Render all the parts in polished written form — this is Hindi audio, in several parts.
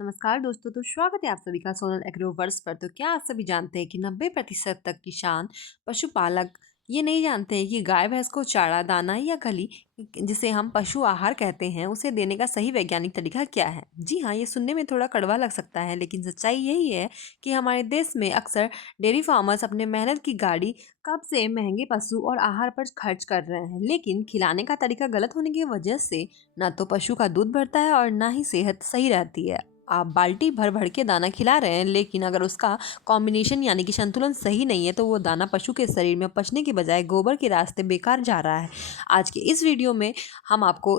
नमस्कार दोस्तों, तो स्वागत है आप सभी का सोनल एग्रोवर्स पर। तो क्या आप सभी जानते हैं कि 90% तक किसान पशुपालक ये नहीं जानते हैं कि गाय भैंस को चारा, दाना या खली, जिसे हम पशु आहार कहते हैं, उसे देने का सही वैज्ञानिक तरीका क्या है। जी हाँ, ये सुनने में थोड़ा कड़वा लग सकता है, लेकिन सच्चाई यही है कि हमारे देश में अक्सर डेयरी फार्मर्स अपने मेहनत की गाड़ी कब से महंगे पशु और आहार पर खर्च कर रहे हैं, लेकिन खिलाने का तरीका गलत होने की वजह से ना तो पशु का दूध बढ़ता है और ना ही सेहत सही रहती है। आप बाल्टी भर भर के दाना खिला रहे हैं, लेकिन अगर उसका कॉम्बिनेशन यानी कि संतुलन सही नहीं है तो वो दाना पशु के शरीर में पचने के बजाय गोबर के रास्ते बेकार जा रहा है। आज के इस वीडियो में हम आपको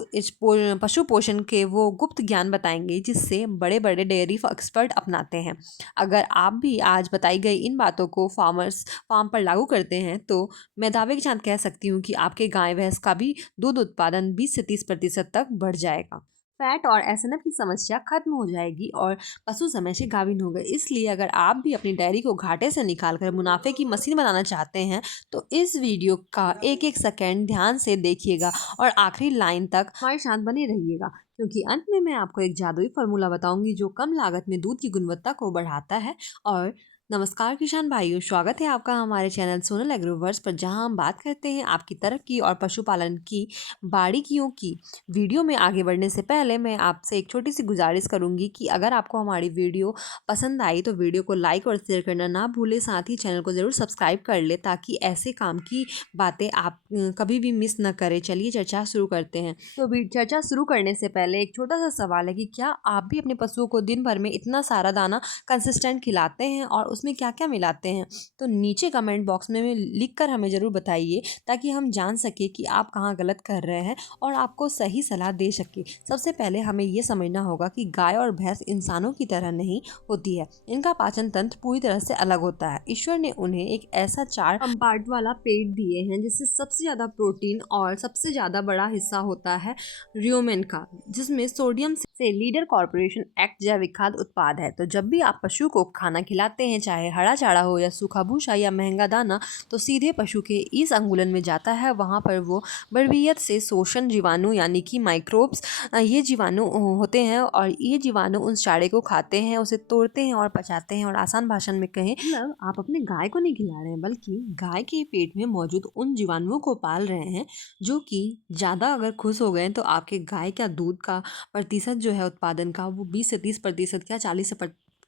पशु पोषण के वो गुप्त ज्ञान बताएंगे जिससे बड़े बड़े डेयरी एक्सपर्ट अपनाते हैं। अगर आप भी आज बताई गई इन बातों को फार्म पर लागू करते हैं तो मैं दावे के साथ कह सकती हूँ कि आपके गाय भैंस का भी दूध उत्पादन 20 से 30% तक बढ़ जाएगा। फैट और एसएनएफ की समस्या खत्म हो जाएगी और पशु समय से गाभिन हो गए। इसलिए अगर आप भी अपनी डेयरी को घाटे से निकालकर मुनाफे की मशीन बनाना चाहते हैं तो इस वीडियो का एक एक सेकंड ध्यान से देखिएगा और आखिरी लाइन तक हमारे साथ बने रहिएगा, क्योंकि अंत में मैं आपको एक जादुई फार्मूला बताऊंगी जो कम लागत में दूध की गुणवत्ता को बढ़ाता है। और नमस्कार किसान भाइयों, स्वागत है आपका हमारे चैनल सोनल एग्रोवर्स पर, जहां हम बात करते हैं आपकी तरक्की और पशुपालन की बारीकियों की। वीडियो में आगे बढ़ने से पहले मैं आपसे एक छोटी सी गुजारिश करूंगी कि अगर आपको हमारी वीडियो पसंद आई तो वीडियो को लाइक और शेयर करना ना भूले, साथ ही चैनल को ज़रूर सब्सक्राइब कर ले ताकि ऐसे काम की बातें आप कभी भी मिस न करें। चलिए चर्चा शुरू करते हैं। तो चर्चा शुरू करने से पहले एक छोटा सा सवाल है कि क्या आप भी अपने पशुओं को दिन भर में इतना सारा दाना कंसिस्टेंट खिलाते हैं और उसमें क्या क्या मिलाते हैं? तो नीचे कमेंट बॉक्स में लिख कर हमें ज़रूर बताइए ताकि हम जान सके कि आप कहाँ गलत कर रहे हैं और आपको सही सलाह दे सके। सबसे पहले हमें ये समझना होगा कि गाय और भैंस इंसानों की तरह नहीं होती है। इनका पाचन तंत्र पूरी तरह से अलग होता है। ईश्वर ने उन्हें एक ऐसा 4 कंपार्ट वाला पेट दिए हैं जिससे सबसे ज़्यादा प्रोटीन और सबसे ज़्यादा बड़ा हिस्सा होता है र्यूमेन का, जिसमें सोडियम से लीडर कॉर्पोरेशन एक्ट जैविक खाद्य उत्पाद है। तो जब भी आप पशु को खाना खिलाते हैं, चाहे हरा चारा हो या सूखा भूसा या महंगा दाना, तो सीधे पशु के इस अंगुलन में जाता है। वहाँ पर वो बर्बियत से शोषण जीवाणु यानी कि माइक्रोब्स, ये जीवाणु होते हैं और ये जीवाणु उस चारे को खाते हैं, उसे तोड़ते हैं और पचाते हैं। और आसान भाषा में कहें, मतलब आप अपने गाय को नहीं खिला रहे हैं बल्कि गाय के पेट में मौजूद उन जीवाणुओं को पाल रहे हैं जो कि ज़्यादा अगर खुश हो गए तो आपके गाय का दूध का प्रतिशत जो है उत्पादन का, वो 20 से 30% क्या 40 से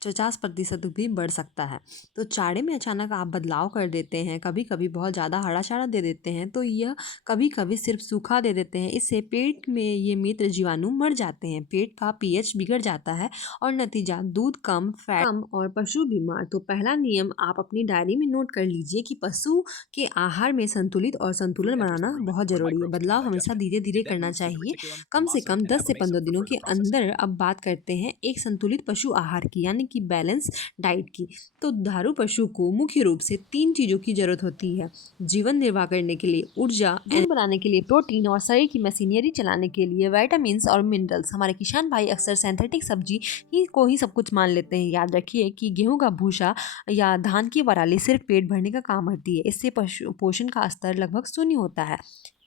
50% भी बढ़ सकता है। तो चारे में अचानक आप बदलाव कर देते हैं, कभी कभी बहुत ज़्यादा हरा चारा दे देते हैं, तो यह कभी कभी सिर्फ सूखा दे देते हैं। इससे पेट में ये मित्र जीवाणु मर जाते हैं, पेट का पीएच बिगड़ जाता है और नतीजा दूध कम, फैट कम और पशु बीमार। तो पहला नियम आप अपनी डायरी में नोट कर लीजिए कि पशु के आहार में संतुलित और संतुलन बनाना बहुत जरूरी है। बदलाव हमेशा धीरे धीरे करना चाहिए, कम से कम 10 से 15 दिनों के अंदर। अब बात करते हैं एक संतुलित पशु आहार की, यानी कि बैलेंस डाइट की। तो दुधारू पशु को मुख्य रूप से 3 चीज़ों की जरूरत होती है: जीवन निर्वाह करने के लिए ऊर्जा, दूध बनाने के लिए प्रोटीन और शरीर की मशीनरी चलाने के लिए विटामिन और मिनरल्स। हमारे किसान भाई अक्सर सिंथेटिक सब्जी ही सब कुछ मान लेते हैं। याद रखिए कि गेहूं का भूसा या धान की पराली सिर्फ पेट भरने का काम करती है, इससे पशु पोषण का स्तर लगभग शून्य होता है।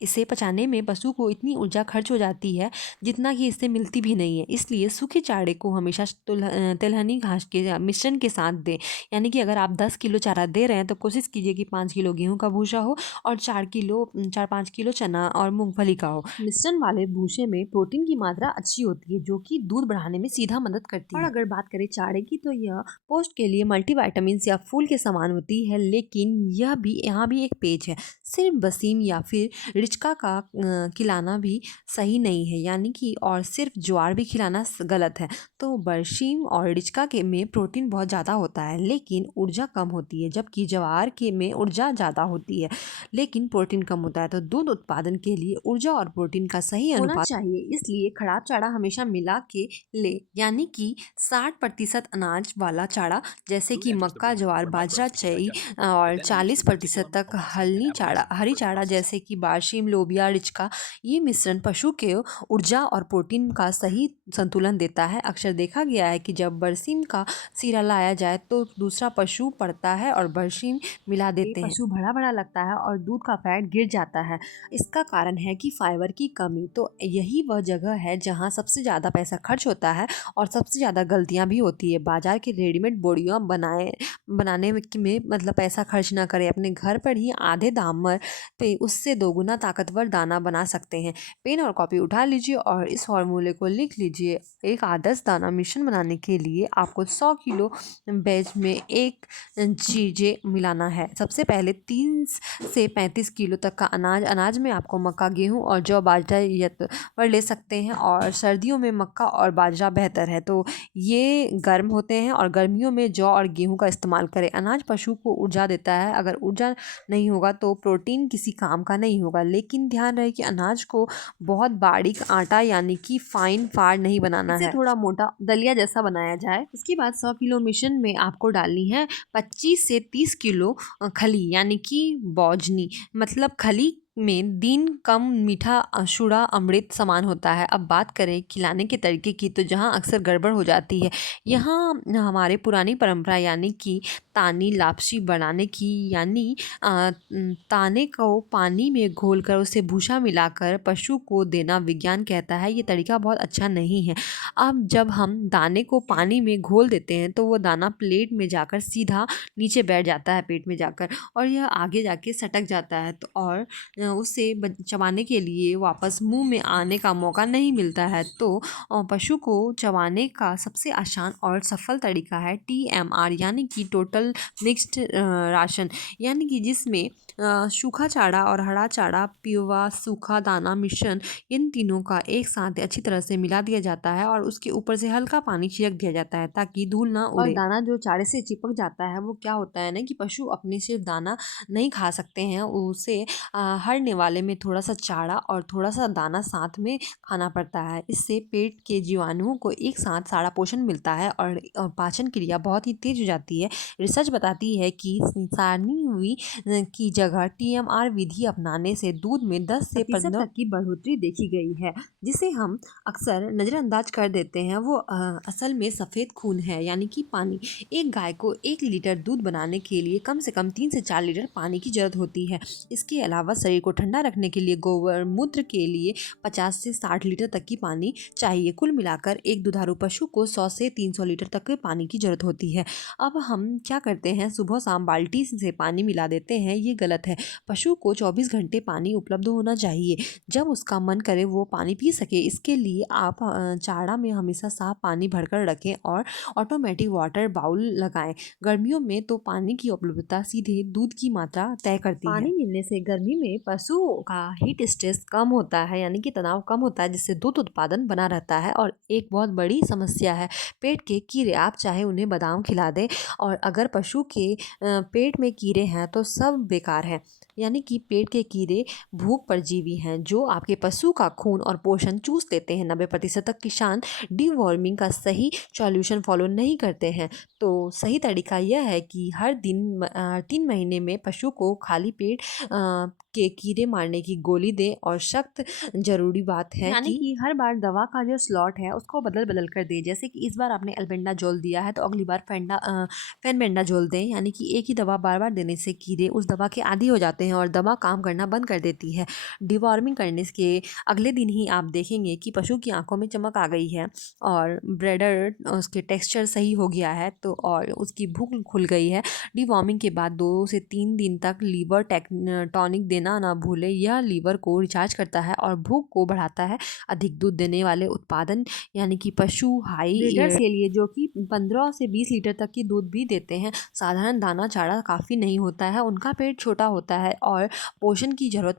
इसे पचाने में पशु को इतनी ऊर्जा खर्च हो जाती है जितना कि इससे मिलती भी नहीं है। इसलिए सूखे चारे को हमेशा तिलहनी घास के मिश्रण के साथ दें। यानी कि अगर आप 10 किलो चारा दे रहे हैं तो कोशिश कीजिए कि 5 किलो गेहूं का भूसा हो और 4-5 किलो चना और मूंगफली का हो। मिश्रण वाले भूसे में प्रोटीन की मात्रा अच्छी होती है जो कि दूध बढ़ाने में सीधा मदद करती है। और अगर बात करें चारे की तो यह पोस्ट के लिए मल्टीविटामिन या फूल के समान होती है, लेकिन यहाँ भी एक पेच है। सिर्फ बसीम या फिर रिचका का खिलाना भी सही नहीं है, यानी कि और सिर्फ ज्वार भी खिलाना गलत है। तो बरसीम और रिचका के में प्रोटीन बहुत ज़्यादा होता है लेकिन ऊर्जा कम होती है, जबकि ज्वार के में ऊर्जा ज़्यादा होती है लेकिन प्रोटीन कम होता है। तो दूध उत्पादन के लिए ऊर्जा और प्रोटीन का सही अनुपात चाहिए, इसलिए खराब चारा हमेशा मिला के ले, यानी कि 60% अनाज वाला चारा जैसे कि मक्का, ज्वार, बाजरा, चई और 40% तक हरी चारा जैसे कि बारसी बरसीम, लोबिया, रिचका ये मिश्रण पशु के ऊर्जा और प्रोटीन का सही संतुलन देता है। अक्सर देखा गया है कि जब बरसीम का सीरा लाया जाए तो दूसरा पशु पड़ता है और बरसीम मिला देते हैं। पशु बड़ा लगता है और दूध का फैट गिर जाता है। इसका कारण है कि फाइबर की कमी। तो यही वह जगह है जहाँ सबसे ज़्यादा पैसा खर्च होता है और सबसे ज़्यादा गलतियाँ भी होती है। बाजार के रेडीमेड बोरियाँ बनाने में मतलब पैसा खर्च ना करें, अपने घर पर ही आधे दाम पे उससे दोगुना ताकतवर दाना बना सकते हैं। पेन और कॉपी उठा लीजिए और इस फॉर्मूले को लिख लीजिए। एक आदर्श दाना मिश्रण बनाने के लिए आपको 100 किलो बैच में एक चीज़ें मिलाना है। सबसे पहले 30 से 35 किलो तक का अनाज में आपको मक्का, गेहूं और जौ, बाजरा पर ले सकते हैं और सर्दियों में मक्का और बाजरा बेहतर है। तो ये गर्म होते हैं और गर्मियों में जौ और गेहूं का इस्तेमाल करें। अनाज पशु को ऊर्जा देता है। अगर ऊर्जा नहीं होगा तो प्रोटीन किसी काम का नहीं होगा। लेकिन ध्यान रहे कि अनाज को बहुत बारीक आटा यानी कि फाइन फाड़ नहीं बनाना है, थोड़ा मोटा दलिया जैसा बनाया जाए। इसके बाद 100 किलो मिश्रण में आपको डालनी है 25 से 30 किलो खली यानी कि बौजनी, मतलब खली में दिन कम मीठा अशुरा अमृत समान होता है। अब बात करें खिलाने के तरीके की, तो जहाँ अक्सर गड़बड़ हो जाती है, यहाँ हमारे पुरानी परंपरा यानी कि तानी लापसी बनाने की, यानी ताने को पानी में घोलकर उसे भूसा मिलाकर पशु को देना विज्ञान कहता है ये तरीका बहुत अच्छा नहीं है। अब जब हम दाने को पानी में घोल देते हैं तो वो दाना प्लेट में जाकर सीधा नीचे बैठ जाता है पेट में जाकर, और यह आगे जाके सटक जाता है तो और उसे चबाने के लिए वापस मुंह में आने का मौका नहीं मिलता है। तो पशु को चबाने का सबसे आसान और सफल तरीका है TMR यानी कि टोटल मिक्स्ड राशन, यानी कि जिसमें सूखा चारा और हरा चारा, पियुआ, सूखा दाना मिश्रण, इन तीनों का एक साथ अच्छी तरह से मिला दिया जाता है और उसके ऊपर से हल्का पानी छिड़क दिया जाता है ताकि धूल ना उड़े। और दाना जो चारे से चिपक जाता है वो क्या होता है ना कि पशु अपने सिर्फ दाना नहीं खा सकते हैं, उसे हर निवाले में थोड़ा सा चारा और थोड़ा सा दाना साथ में खाना पड़ता है। इससे पेट के जीवाणुओं को एक साथ सारा पोषण मिलता है और पाचन क्रिया बहुत ही तेज हो जाती है। रिसर्च बताती है कि सारनी हुई की जगह TMR विधि अपनाने से दूध में 10 से 15 तक की बढ़ोतरी देखी गई है, जिसे हम अक्सर नज़रअंदाज कर देते हैं। वो असल में सफ़ेद खून है यानी कि पानी। एक गाय को 1 लीटर दूध बनाने के लिए कम से कम 3 से 4 लीटर पानी की जरूरत होती है। इसके अलावा शरीर को ठंडा रखने के लिए गोबर मूत्र के लिए 50 से 60 लीटर तक की पानी चाहिए। कुल मिलाकर एक दुधारू पशु को 100 से 300 लीटर तक के पानी की जरूरत होती है। अब हम क्या करते हैं, सुबह शाम बाल्टी से पानी मिला देते हैं, ये गलत है। पशु को 24 घंटे पानी उपलब्ध होना चाहिए, जब उसका मन करे वो पानी पी सके। इसके लिए आप चारा में हमेशा साफ पानी भरकर रखें और ऑटोमेटिक वाटर बाउल लगाएं। गर्मियों में तो पानी की उपलब्धता सीधे दूध की मात्रा तय करती है। पानी मिलने से गर्मी में पशुओं का हीट स्ट्रेस कम होता है यानी कि तनाव कम होता है, जिससे दूध उत्पादन बना रहता है। और एक बहुत बड़ी समस्या है पेट के कीड़े। आप चाहे उन्हें बादाम खिला दें और अगर पशु के पेट में कीड़े हैं तो सब बेकार है। यानी कि पेट के कीड़े भूख परजीवी हैं जो आपके पशु का खून और पोषण चूस लेते हैं। 90% तक किसान डीवॉर्मिंग का सही सॉल्यूशन फॉलो नहीं करते हैं। तो सही तरीका यह है कि हर दिन 3 महीने में पशु को खाली पेट के कीड़े मारने की गोली दें। और सख्त जरूरी बात है यानी कि हर बार दवा का जो स्लॉट है उसको बदल कर दें। जैसे कि इस बार आपने एल्बेंडाजोल दिया है तो अगली बार फेनबेंडाजोल दें। यानी कि एक ही दवा बार बार देने से कीड़े उस दवा के आदी हो जाते हैं और दवा काम करना बंद कर देती है। डिवॉर्मिंग करने के अगले दिन ही आप देखेंगे कि पशु की आंखों में चमक आ गई है और ब्रेडर उसके टेक्सचर सही हो गया है तो और उसकी भूख खुल गई है। डिवॉर्मिंग के बाद 2 से 3 दिन तक लीवर टॉनिक देना ना भूलें। यह लीवर को रिचार्ज करता है और भूख को बढ़ाता है। अधिक दूध देने वाले उत्पादन यानी कि पशु हाई ब्रीडर्स के लिए जो कि 15 से 20 लीटर तक की दूध भी देते हैं। साधारण दाना चारा काफ़ी नहीं होता है, उनका पेट छोटा होता है और पोषण की ज़रूरत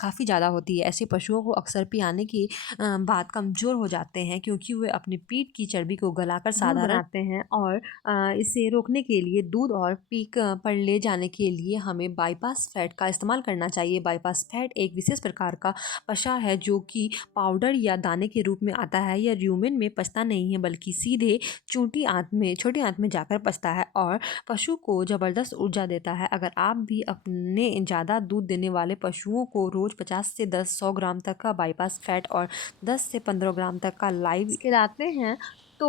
काफ़ी ज़्यादा होती है। ऐसे पशुओं को अक्सर पियाने की बाद कमज़ोर हो जाते हैं क्योंकि वे अपनी पीठ की चर्बी को गलाकर साधारण बनाते हैं। और इसे रोकने के लिए दूध और पीक पर ले जाने के लिए हमें बाईपास फैट का इस्तेमाल करना चाहिए। चाहिए। बाईपास फैट एक विशेष प्रकार का वसा है जो कि पाउडर या दाने के रूप में आता है। यह र्यूमेन में पचता नहीं है बल्कि सीधे छोटी आंत में जाकर पचता है और पशु को जबरदस्त ऊर्जा देता है। अगर आप भी अपने ज़्यादा दूध देने वाले पशुओं को रोज़ 50 से 100 ग्राम तक का बाईपास फैट और 10 से 15 ग्राम तक का लाइव खिलाते हैं तो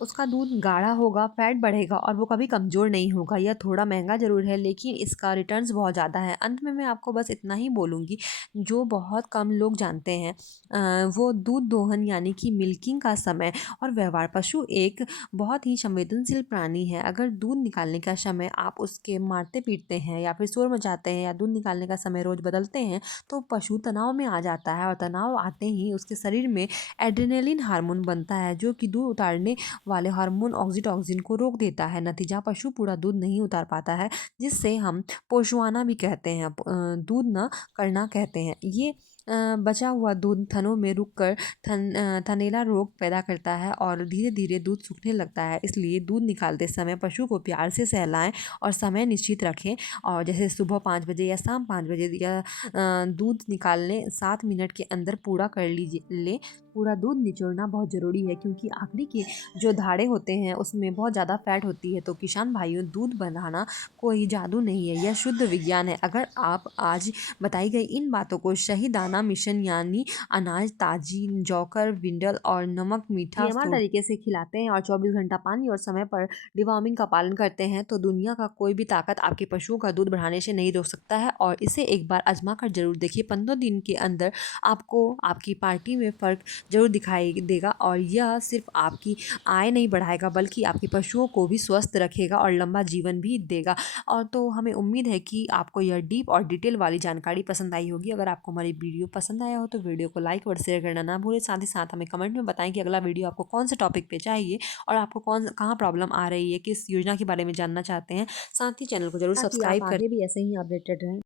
उसका दूध गाढ़ा होगा, फैट बढ़ेगा और वो कभी कमज़ोर नहीं होगा। यह थोड़ा महंगा ज़रूर है लेकिन इसका रिटर्न्स बहुत ज़्यादा है। अंत में मैं आपको बस इतना ही बोलूँगी जो बहुत कम लोग जानते हैं, वो दूध दोहन यानी कि मिल्किंग का समय और व्यवहार। पशु एक बहुत ही संवेदनशील प्राणी है। अगर दूध निकालने का समय आप उसके मारते पीटते हैं या फिर शोर मचाते हैं या दूध निकालने का समय रोज़ बदलते हैं तो पशु तनाव में आ जाता है और तनाव आते ही उसके शरीर में एड्रेनलिन हार्मोन बनता है जो कि दूध उतारने वाले हार्मोन ऑक्सीटोसिन को रोक देता है। नतीजा पशु पूरा दूध नहीं उतार पाता है जिससे हम पोषवाना भी कहते हैं, दूध न करना कहते हैं। ये बचा हुआ दूध थनों में रुककर थनैला रोग पैदा करता है और धीरे धीरे दूध सूखने लगता है। इसलिए दूध निकालते समय पशु को प्यार से सहलाएं और समय निश्चित रखें और जैसे सुबह 5 बजे या शाम 5 बजे या दूध निकालने 7 मिनट के अंदर पूरा कर लीजिए। पूरा दूध निचोड़ना बहुत ज़रूरी है क्योंकि आखिरी के जो धाड़े होते हैं उसमें बहुत ज़्यादा फैट होती है। तो किसान भाइयों, दूध बनाना कोई जादू नहीं है, यह शुद्ध विज्ञान है। अगर आप आज बताई गई इन बातों को सही दाना मिश्रण यानी अनाज, ताजी जौकर, विंडल और नमक मीठा नियमित तरीके से खिलाते हैं और 24 घंटा पानी और समय पर डिवॉर्मिंग का पालन करते हैं तो दुनिया का कोई भी ताकत आपके पशुओं का दूध बढ़ाने से नहीं रोक सकता है। और इसे एक बार आजमा कर जरूर देखिए। 15 दिन के अंदर आपको आपकी पार्टी में फ़र्क ज़रूर दिखाई देगा और यह सिर्फ आपकी आय नहीं बढ़ाएगा बल्कि आपके पशुओं को भी स्वस्थ रखेगा और लंबा जीवन भी देगा। और तो हमें उम्मीद है कि आपको यह डीप और डिटेल वाली जानकारी पसंद आई होगी। अगर आपको हमारी वीडियो पसंद आया हो तो वीडियो को लाइक और शेयर करना ना भूलें। साथ ही साथ हमें कमेंट में बताएं कि अगला वीडियो आपको कौन से टॉपिक पे चाहिए और आपको कहाँ प्रॉब्लम आ रही है, किस योजना के बारे में जानना चाहते हैं। साथ ही चैनल को जरूर ताकि आप सब्सक्राइब आगे भी ऐसे ही अपडेटेड रहें।